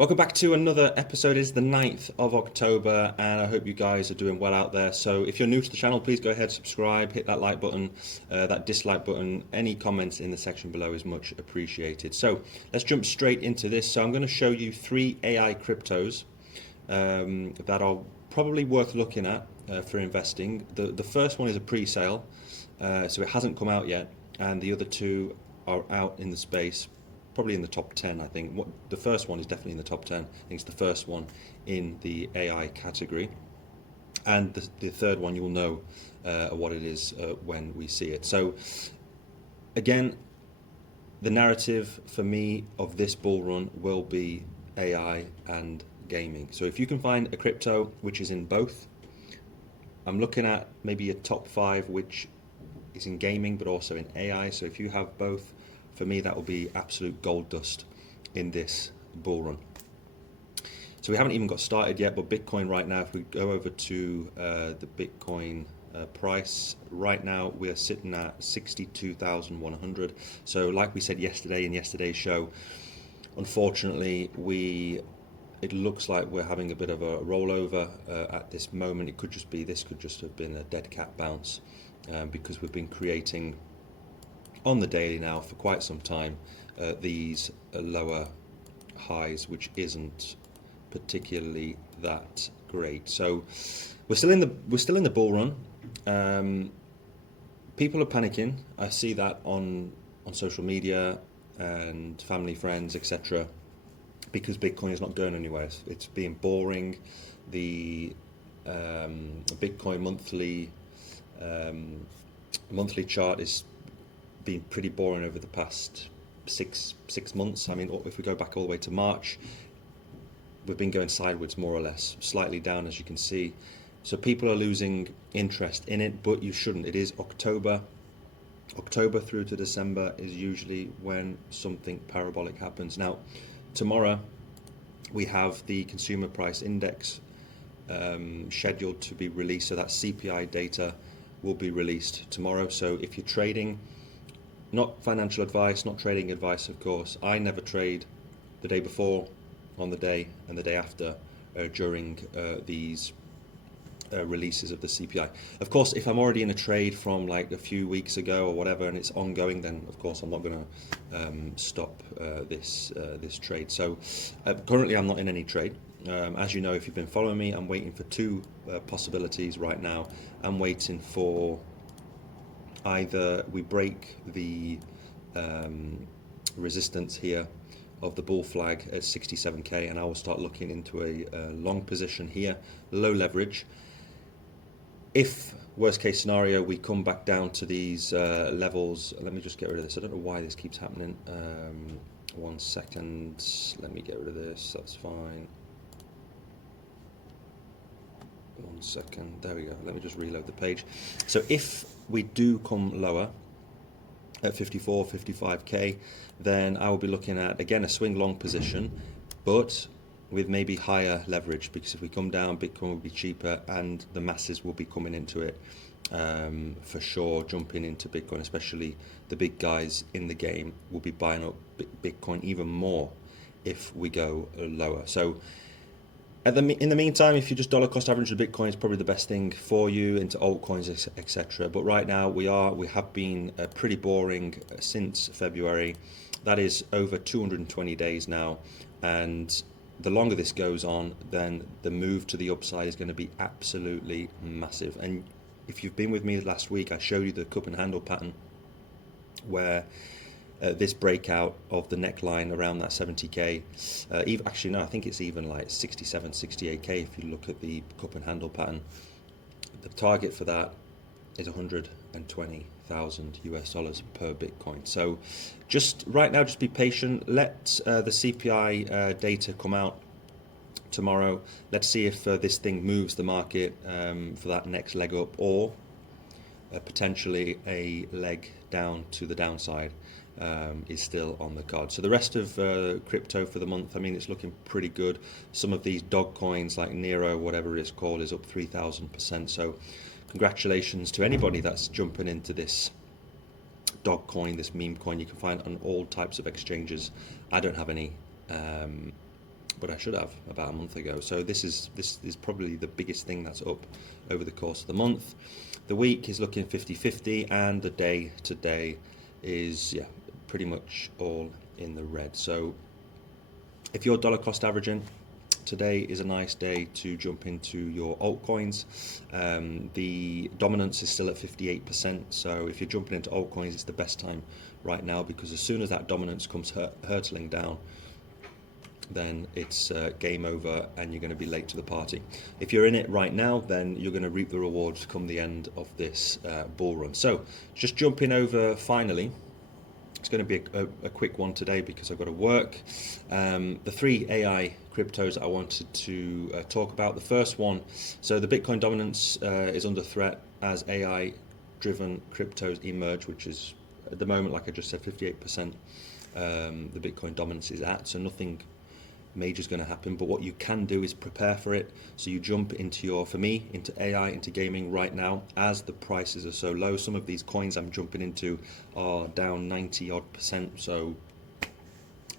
Welcome back to another episode. It's the 9th of October and I hope you guys are doing well out there. So if you're new to the channel, please go ahead, subscribe, hit that like button, that dislike button. Any comments in the section below is much appreciated. So let's jump straight into this. So I'm going to show you 3 AI cryptos that are probably worth looking at for investing. The first one is a pre-sale, so it hasn't come out yet, and the other 2 are out in the space. Probably in the top 10, I think. The first one is definitely in the top 10. I think it's the first one in the AI category. And the third one, you'll know what it is when we see it. So, again, the narrative for me of this bull run will be AI and gaming. So if you can find a crypto which is in both, I'm looking at maybe a top 5 which is in gaming but also in AI. So if you have both, for me, that will be absolute gold dust in this bull run. So we haven't even got started yet, but Bitcoin right now, if we go over to the Bitcoin price, right now we're sitting at 62,100. So like we said yesterday in yesterday's show, unfortunately, it looks like we're having a bit of a rollover at this moment. It could just be, this could just have been a dead cat bounce because we've been creating on the daily now for quite some time these lower highs, which isn't particularly that great. So we're still in the bull run. People are panicking. I see that on social media and family, friends, etc., because Bitcoin is not going anywhere. It's being boring. The Bitcoin monthly chart is been pretty boring over the past six months. I mean, if we go back all the way to March, we've been going sideways more or less, slightly down, as you can see. So people are losing interest in it, but you shouldn't. It is October through to December is usually when something parabolic happens. Now tomorrow we have the consumer price index scheduled to be released, so that CPI data will be released tomorrow. So if you're trading, not financial advice, not trading advice, of course. I never trade the day before, on the day, and the day after during these releases of the CPI. Of course, if I'm already in a trade from like a few weeks ago or whatever, and it's ongoing, then of course I'm not going to stop this trade. So currently I'm not in any trade. As you know, if you've been following me, I'm waiting for 2 possibilities right now. I'm waiting for either we break the resistance here of the bull flag at 67k, and I will start looking into a long position here, low leverage. If worst case scenario we come back down to these levels, let me just get rid of this. I don't know why this keeps happening. 1 second, let me get rid of this, that's fine. 1 second, there we go. Let me just reload the page. So if we do come lower at 54, 55k, then I will be looking at, again, a swing long position, but with maybe higher leverage, because if we come down, Bitcoin will be cheaper and the masses will be coming into it for sure, jumping into Bitcoin, especially the big guys in the game will be buying up Bitcoin even more if we go lower. So in the meantime, if you just dollar cost average the Bitcoin, is probably the best thing for you into altcoins, etc. But right now we have been pretty boring since February. That is over 220 days now, and the longer this goes on, then the move to the upside is going to be absolutely massive. And if you've been with me last week, I showed you the cup and handle pattern where this breakout of the neckline around that 70k, actually no, I think it's even like 67, 68k if you look at the cup and handle pattern. The target for that is 120,000 US dollars per Bitcoin. So just right now, just be patient. Let the CPI data come out tomorrow. Let's see if this thing moves the market for that next leg up, or potentially a leg down to the downside is still on the card. So the rest of crypto for the month, I mean, it's looking pretty good. Some of these dog coins like Nero, whatever it's called, is up 3,000%. So congratulations to anybody that's jumping into this dog coin, this meme coin. You can find on all types of exchanges. I don't have any but I should have about a month ago. So this is probably the biggest thing that's up over the course of the month. The week is looking 50-50, and the day today is pretty much all in the red. So if you're dollar cost averaging, today is a nice day to jump into your altcoins. The dominance is still at 58%, so if you're jumping into altcoins, it's the best time right now, because as soon as that dominance comes hurtling down, then it's game over and you're going to be late to the party. If you're in it right now, then you're going to reap the rewards come the end of this bull run. So just jumping over finally, it's going to be a quick one today because I've got to work. The 3 AI cryptos I wanted to talk about. The first one, so the Bitcoin dominance is under threat as AI-driven cryptos emerge, which is at the moment, like I just said, 58% the Bitcoin dominance is at, so nothing major is going to happen, but what you can do is prepare for it. So you jump into into AI, into gaming right now as the prices are so low. Some of these coins I'm jumping into are down 90 odd %, so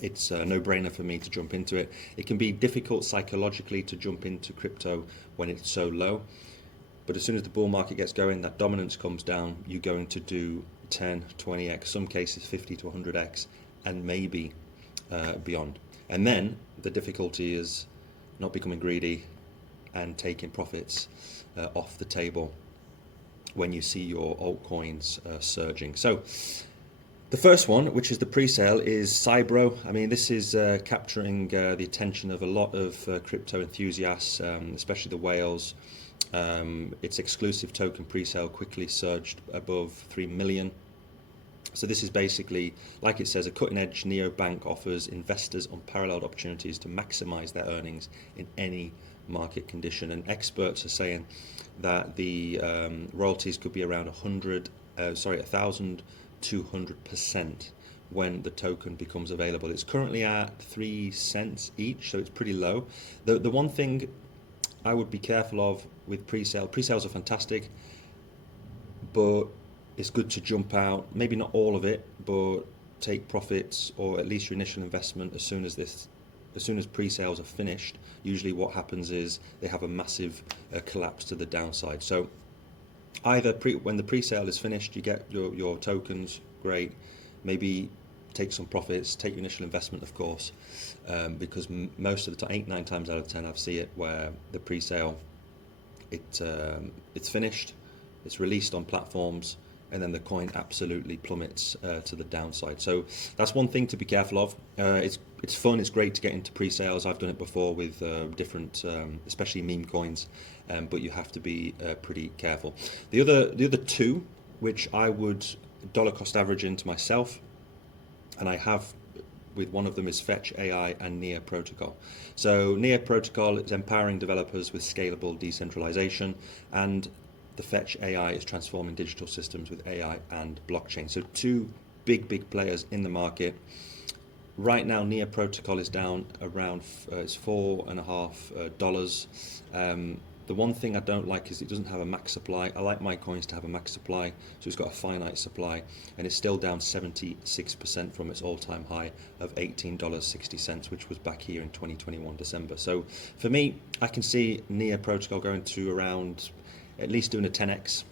it's a no-brainer for me to jump into it. It can be difficult psychologically to jump into crypto when it's so low, but as soon as the bull market gets going, that dominance comes down, you're going to do 10, 20x, some cases 50 to 100x, and maybe beyond. And then the difficulty is not becoming greedy and taking profits off the table when you see your altcoins surging. So the first one, which is the pre-sale, is Cybro. I mean, this is capturing the attention of a lot of crypto enthusiasts, especially the whales. Its exclusive token pre-sale quickly surged above 3 million. So this is basically, like it says, a cutting-edge neobank offers investors unparalleled opportunities to maximize their earnings in any market condition. And experts are saying that the royalties could be around 1,200% when the token becomes available. It's currently at 3 cents each, so it's pretty low. The one thing I would be careful of with pre-sales are fantastic, but it's good to jump out, maybe not all of it, but take profits or at least your initial investment as soon as pre-sales are finished. Usually what happens is they have a massive collapse to the downside. So either when the pre-sale is finished, you get your tokens, great, maybe take some profits, take your initial investment, of course, because most of the time, 8-9 times out of 10, I've seen it where the pre-sale, it's finished, it's released on platforms, and then the coin absolutely plummets to the downside. So that's one thing to be careful of. It's fun, it's great to get into pre-sales. I've done it before with different, especially meme coins, but you have to be pretty careful. The other two, which I would dollar cost average into myself, and I have with one of them, is Fetch AI and Near Protocol. So Near Protocol is empowering developers with scalable decentralization, and the Fetch AI is transforming digital systems with AI and blockchain. So two big players in the market. Right now, Near Protocol is down around it's $4.50. The one thing I don't like is it doesn't have a max supply. I like my coins to have a max supply, so it's got a finite supply, and it's still down 76% from its all-time high of $18.60, which was back here in 2021 December. So for me, I can see Near Protocol going to around at least doing a 10x,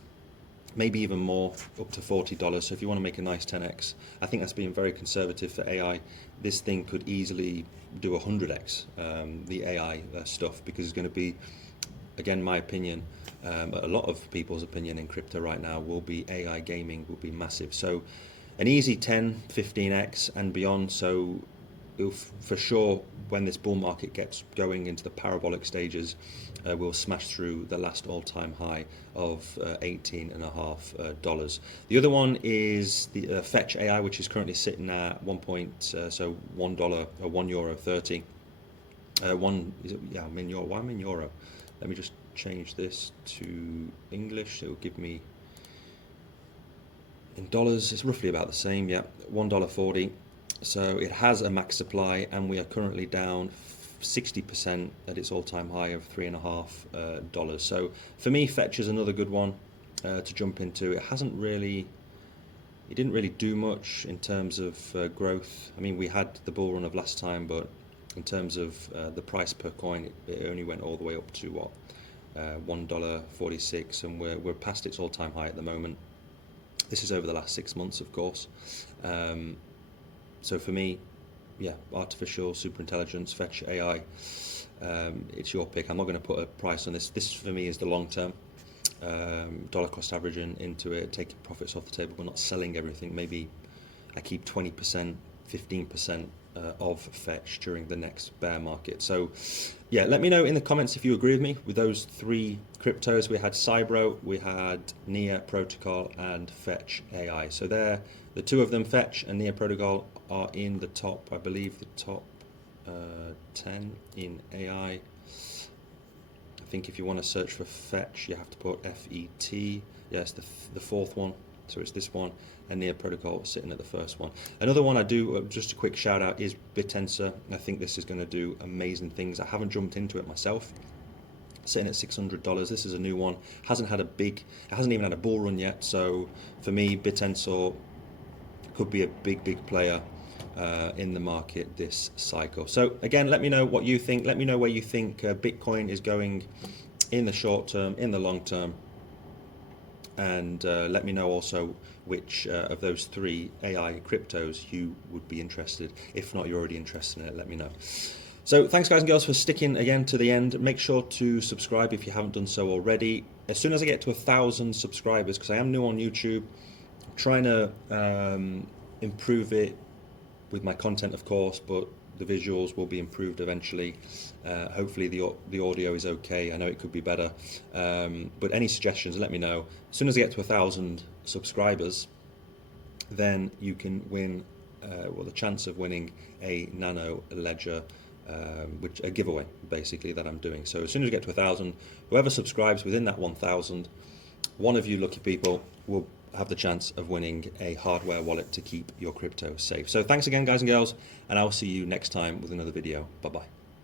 maybe even more, up to $40. So if you want to make a nice 10x, I think that's being very conservative for AI. This thing could easily do 100x, the AI stuff, because it's going to be, again, my opinion, a lot of people's opinion in crypto right now will be AI gaming will be massive. So an easy 10, 15x and beyond. So for sure, when this bull market gets going into the parabolic stages, we'll smash through the last all-time high of $18.50. The other one is the Fetch AI, which is currently sitting at $1 or €1.30. I'm in euro. Why am I in euro? Let me just change this to English. It will give me in dollars. It's roughly about the same. Yeah, $1.40. So it has a max supply, and we are currently down 60% at its all-time high of $3.50. So for me, Fetch is another good one to jump into. It didn't really do much in terms of growth. I mean, we had the bull run of last time, but in terms of the price per coin, it only went all the way up to what, $1.46, and we're past its all-time high at the moment. This is over the last 6 months, of course. So for me, yeah, artificial superintelligence, Fetch AI, it's your pick. I'm not going to put a price on this. This for me is the long term. Dollar cost averaging into it, taking profits off the table. We're not selling everything. Maybe I keep 20%, 15% of Fetch during the next bear market. So yeah, let me know in the comments if you agree with me with those 3 cryptos. We had Cybro, we had Near Protocol, and Fetch AI. So there, the 2 of them, Fetch and Near Protocol, are in the top, I believe, the top 10 in AI. I think if you want to search for Fetch, you have to put FET. Yes, the 4th one. So it's this one, and Near Protocol sitting at the 1st one. Another one I do, just a quick shout out, is Bittensor. I think this is going to do amazing things. I haven't jumped into it myself. Sitting at $600. This is a new one. It hasn't even had a bull run yet. So for me, Bittensor could be a big player in the market this cycle. So again, let me know what you think. Let me know where you think Bitcoin is going in the short term, in the long term. And let me know also which of those 3 AI cryptos you would be interested. If not, you're already interested in it, let me know. So thanks guys and girls for sticking again to the end. Make sure to subscribe if you haven't done so already. As soon as I get to 1,000 subscribers, because I am new on YouTube, I'm trying to improve it with my content, of course, but the visuals will be improved eventually. Hopefully the audio is okay. I know it could be better, but any suggestions, let me know. As soon as I get to 1,000 subscribers, then you can win, well, the chance of winning a Nano Ledger, which a giveaway basically that I'm doing. So as soon as you get to 1,000, whoever subscribes within that 1,000, one of you lucky people will have the chance of winning a hardware wallet to keep your crypto safe. So thanks again, guys and girls, and I'll see you next time with another video. Bye bye.